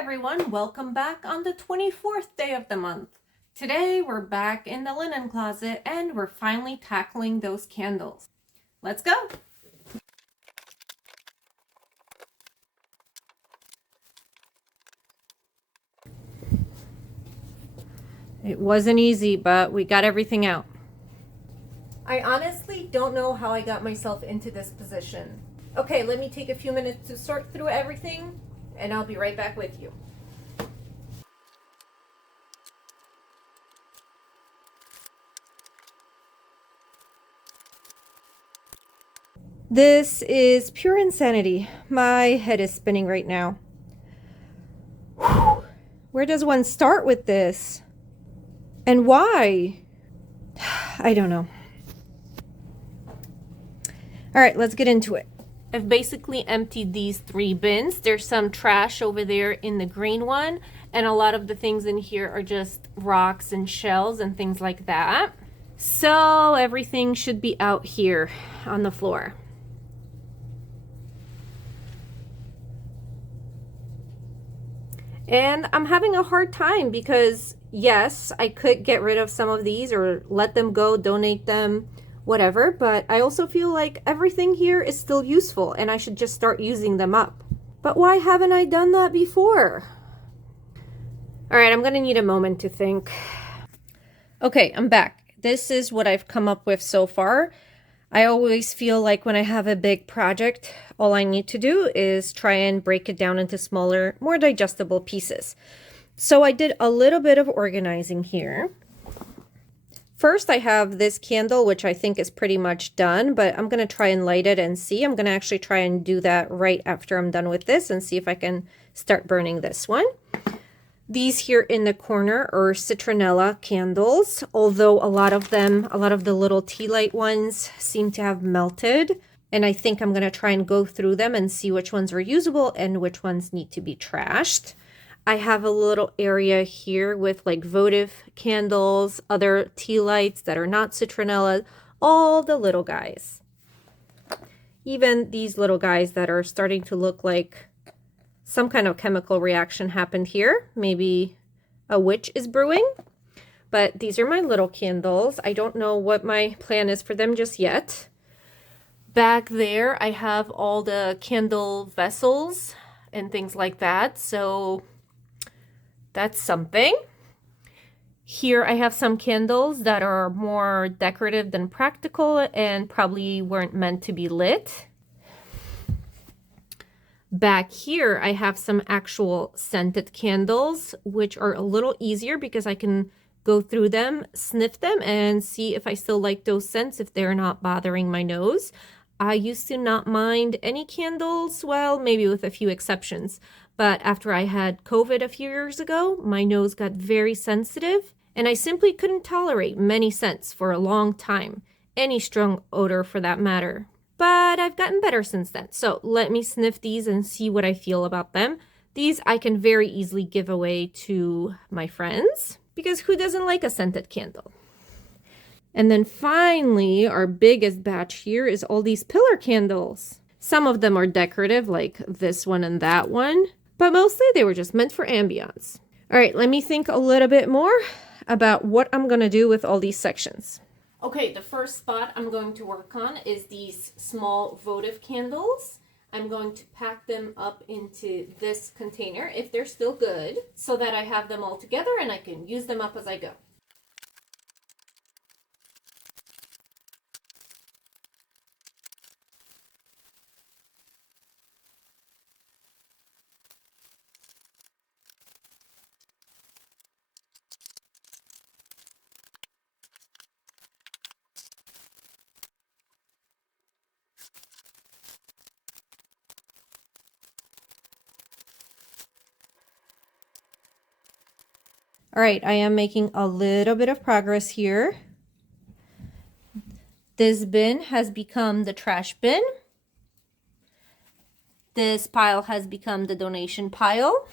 everyone, welcome back on the 24th day of the month. Today we're back in the linen closet and we're finally tackling those candles. Let's go! It wasn't easy, but we got everything out. I honestly don't know how I got myself into this position. Okay, let me take a few minutes to sort through everything and I'll be right back with you. This is pure insanity. My head is spinning right now. Whew. Where does one start with this? And why? I don't know. All right, let's get into it. I've basically emptied these 3 bins. There's some trash over there in the green one, and a lot of the things in here are just rocks and shells and things like that. So everything should be out here on the floor. And I'm having a hard time because, yes, I could get rid of some of these or let them go, donate them, whatever, but I also feel like everything here is still useful and I should just start using them up. But why haven't I done that before? All right, I'm gonna need a moment to think. Okay, I'm back. This is what I've come up with so far. I always feel like when I have a big project, all I need to do is try and break it down into smaller, more digestible pieces. So I did a little bit of organizing here. First, I have this candle, which I think is pretty much done, but I'm going to try and light it and see. I'm going to actually try and do that right after I'm done with this and see if I can start burning this one. These here in the corner are citronella candles, although a lot of the little tea light ones seem to have melted. And I think I'm going to try and go through them and see which ones are usable and which ones need to be trashed. I have a little area here with like votive candles, other tea lights that are not citronella, all the little guys. Even these little guys that are starting to look like some kind of chemical reaction happened here. Maybe a witch is brewing. But these are my little candles. I don't know what my plan is for them just yet. Back there, I have all the candle vessels and things like that. So that's something. Here I have some candles that are more decorative than practical and probably weren't meant to be lit. Back here, I have some actual scented candles, which are a little easier because I can go through them, sniff them, and see if I still like those scents, if they're not bothering my nose. I used to not mind any candles, well, maybe with a few exceptions. But after I had COVID a few years ago, my nose got very sensitive, and I simply couldn't tolerate many scents for a long time, any strong odor for that matter. But I've gotten better since then. So let me sniff these and see what I feel about them. These I can very easily give away to my friends because who doesn't like a scented candle? And then finally, our biggest batch here is all these pillar candles. Some of them are decorative like this one and that one, but mostly they were just meant for ambiance. All right, let me think a little bit more about what I'm gonna do with all these sections. Okay, the first spot I'm going to work on is these small votive candles. I'm going to pack them up into this container, if they're still good, so that I have them all together and I can use them up as I go. All right, I am making a little bit of progress here. This bin has become the trash bin. This pile has become the donation pile.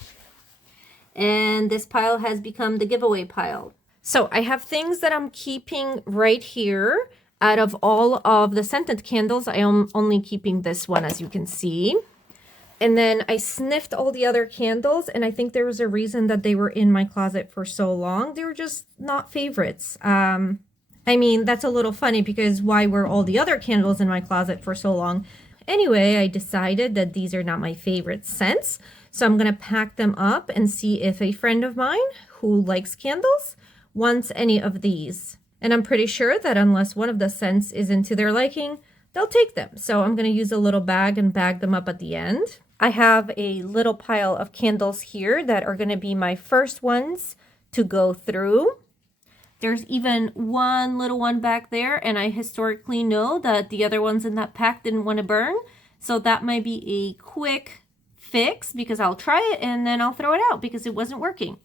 And this pile has become the giveaway pile. So I have things that I'm keeping right here. Out of all of the scented candles, I am only keeping this one, as you can see. And then I sniffed all the other candles, and I think there was a reason that they were in my closet for so long. They were just not favorites. I mean, that's a little funny because why were all the other candles in my closet for so long? Anyway, I decided that these are not my favorite scents. So I'm going to pack them up and see if a friend of mine who likes candles wants any of these. And I'm pretty sure that unless one of the scents isn't to their liking, they'll take them. So I'm going to use a little bag and bag them up at the end. I have a little pile of candles here that are going to be my first ones to go through. There's even one little one back there, and I historically know that the other ones in that pack didn't want to burn. So that might be a quick fix because I'll try it and then I'll throw it out because it wasn't working.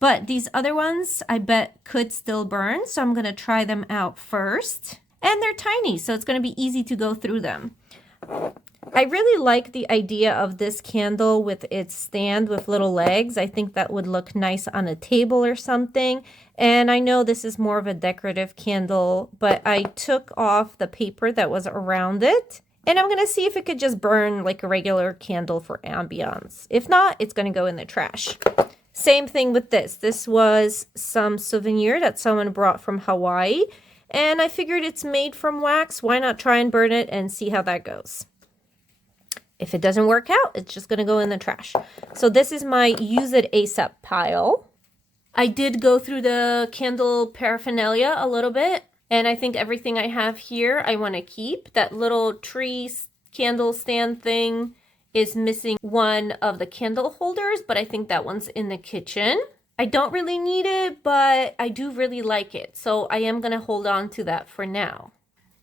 But these other ones I bet could still burn, so I'm going to try them out first. And they're tiny, so it's going to be easy to go through them. I really like the idea of this candle with its stand with little legs. I think that would look nice on a table or something. And I know this is more of a decorative candle, but I took off the paper that was around it. And I'm going to see if it could just burn like a regular candle for ambiance. If not, it's going to go in the trash. Same thing with this. This was some souvenir that someone brought from Hawaii. And I figured it's made from wax. Why not try and burn it and see how that goes? If it doesn't work out, it's just going to go in the trash. So this is my use it ASAP pile. I did go through the candle paraphernalia a little bit. And I think everything I have here I want to keep. That little tree candle stand thing is missing one of the candle holders, but I think that one's in the kitchen. I don't really need it, but I do really like it. So I am going to hold on to that for now.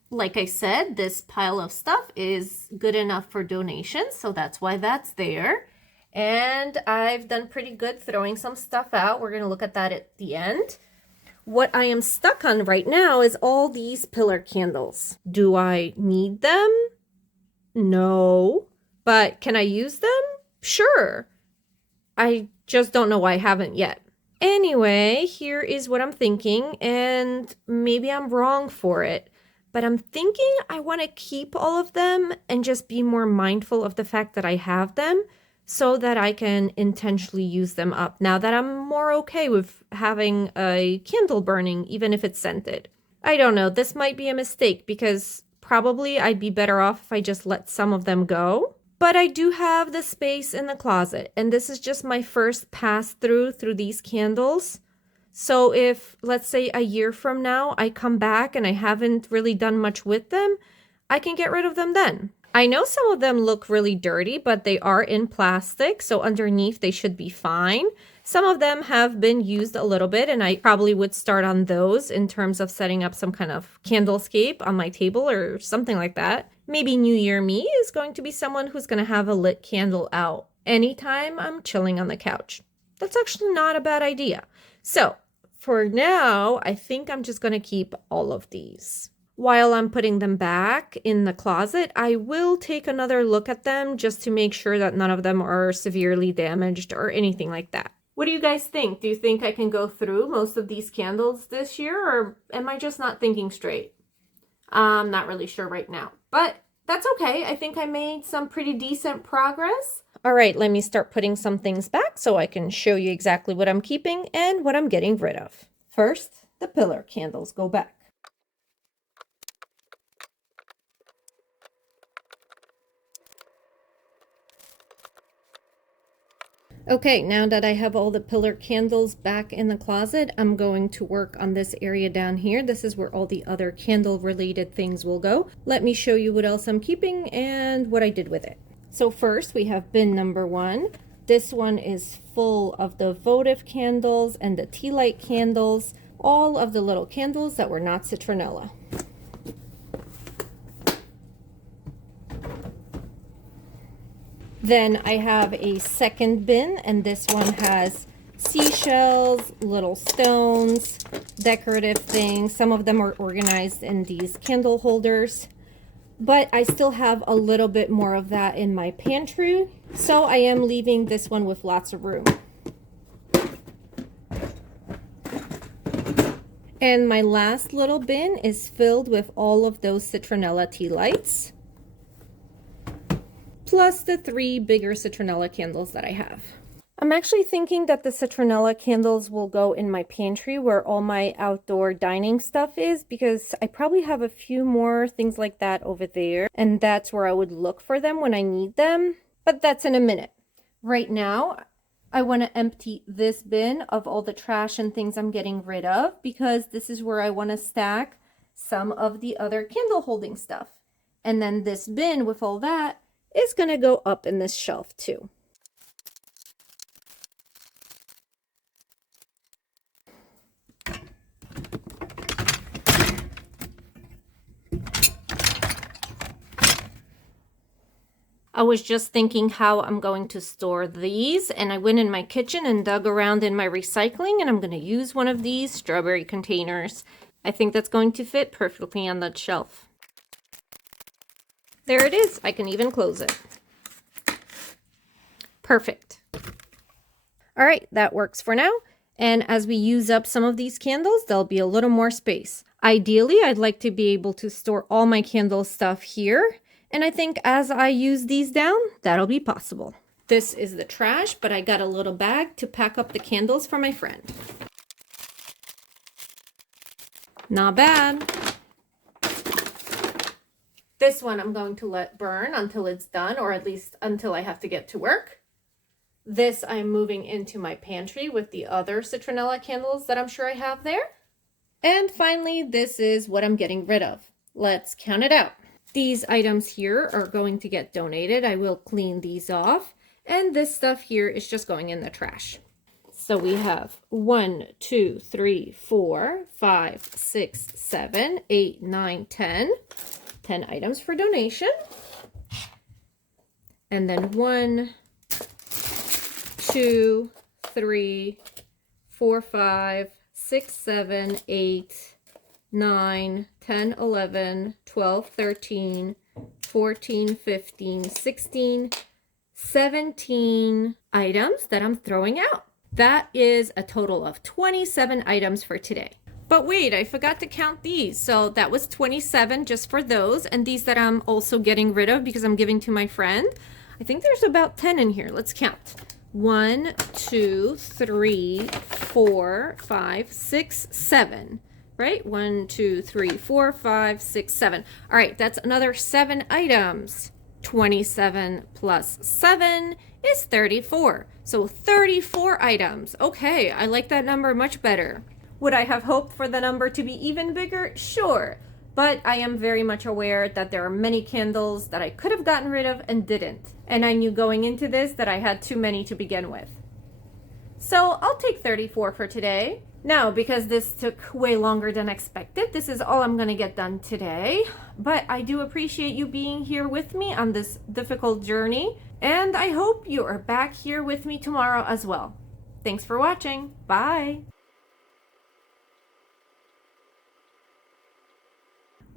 Like I said, this pile of stuff is good enough for donations, so that's why that's there. And I've done pretty good throwing some stuff out. We're going to look at that at the end. What I am stuck on right now is all these pillar candles. Do I need them? No. But can I use them? Sure. I just don't know why I haven't yet. Anyway, here is what I'm thinking, and maybe I'm wrong for it. But I'm thinking I want to keep all of them and just be more mindful of the fact that I have them so that I can intentionally use them up now that I'm more okay with having a candle burning, even if it's scented. I don't know, this might be a mistake because probably I'd be better off if I just let some of them go. But I do have the space in the closet, and this is just my first pass through these candles. So if, let's say a year from now, I come back and I haven't really done much with them, I can get rid of them then. I know some of them look really dirty, but they are in plastic, so underneath they should be fine. Some of them have been used a little bit, and I probably would start on those in terms of setting up some kind of candlescape on my table or something like that. Maybe New Year me is going to be someone who's going to have a lit candle out anytime I'm chilling on the couch. That's actually not a bad idea. So for now, I think I'm just going to keep all of these. While I'm putting them back in the closet, I will take another look at them just to make sure that none of them are severely damaged or anything like that. What do you guys think? Do you think I can go through most of these candles this year, or am I just not thinking straight? I'm not really sure right now, but that's okay. I think I made some pretty decent progress. All right, let me start putting some things back so I can show you exactly what I'm keeping and what I'm getting rid of. First, the pillar candles go back. Okay, now that I have all the pillar candles back in the closet, I'm going to work on this area down here. This is where all the other candle related things will go. Let me show you what else I'm keeping and what I did with it. So first we have bin number 1. This one is full of the votive candles and the tea light candles, all of the little candles that were not citronella. Then I have a second bin, and this one has seashells, little stones, decorative things. Some of them are organized in these candle holders, but I still have a little bit more of that in my pantry, so I am leaving this one with lots of room. And my last little bin is filled with all of those citronella tea lights. plus the 3 bigger citronella candles that I have. I'm actually thinking that the citronella candles will go in my pantry where all my outdoor dining stuff is, because I probably have a few more things like that over there, and that's where I would look for them when I need them. But that's in a minute. Right now, I want to empty this bin of all the trash and things I'm getting rid of, because this is where I want to stack some of the other candle holding stuff. And then this bin with all that is going to go up in this shelf too. I was just thinking how I'm going to store these, and I went in my kitchen and dug around in my recycling, and I'm going to use one of these strawberry containers. I think that's going to fit perfectly on that shelf. There it is. I can even close it. Perfect. All right, that works for now. And as we use up some of these candles, there'll be a little more space. Ideally, I'd like to be able to store all my candle stuff here. And I think as I use these down, that'll be possible. This is the trash, but I got a little bag to pack up the candles for my friend. Not bad. This one I'm going to let burn until it's done, or at least until I have to get to work. This I'm moving into my pantry with the other citronella candles that I'm sure I have there. And finally, this is what I'm getting rid of. Let's count it out. These items here are going to get donated. I will clean these off. And this stuff here is just going in the trash. So we have 1, 2, 3, 4, 5, 6, 7, 8, 9, 10. 10 items for donation. And then 1, 2, 3, 4, 5, 6, 7, 8, 9, 10, 11, 12, 13, 14, 15, 16, 17 items that I'm throwing out. That is a total of 27 items for today. But wait, I forgot to count these. So that was 27 just for those, and these that I'm also getting rid of because I'm giving to my friend. I think there's about 10 in here. Let's count. 1, 2, 3, 4, 5, 6, 7. Right? 1, 2, 3, 4, 5, 6, 7. All right, that's another 7 items. 27 plus 7 is 34. So 34 items. Okay, I like that number much better. Would I have hoped for the number to be even bigger? Sure. But I am very much aware that there are many candles that I could have gotten rid of and didn't. And I knew going into this that I had too many to begin with. So I'll take 34 for today. Now, because this took way longer than expected, this is all I'm going to get done today. But I do appreciate you being here with me on this difficult journey. And I hope you are back here with me tomorrow as well. Thanks for watching. Bye.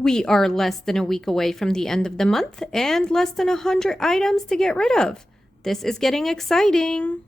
We are less than a week away from the end of the month and less than 100 items to get rid of. This is getting exciting.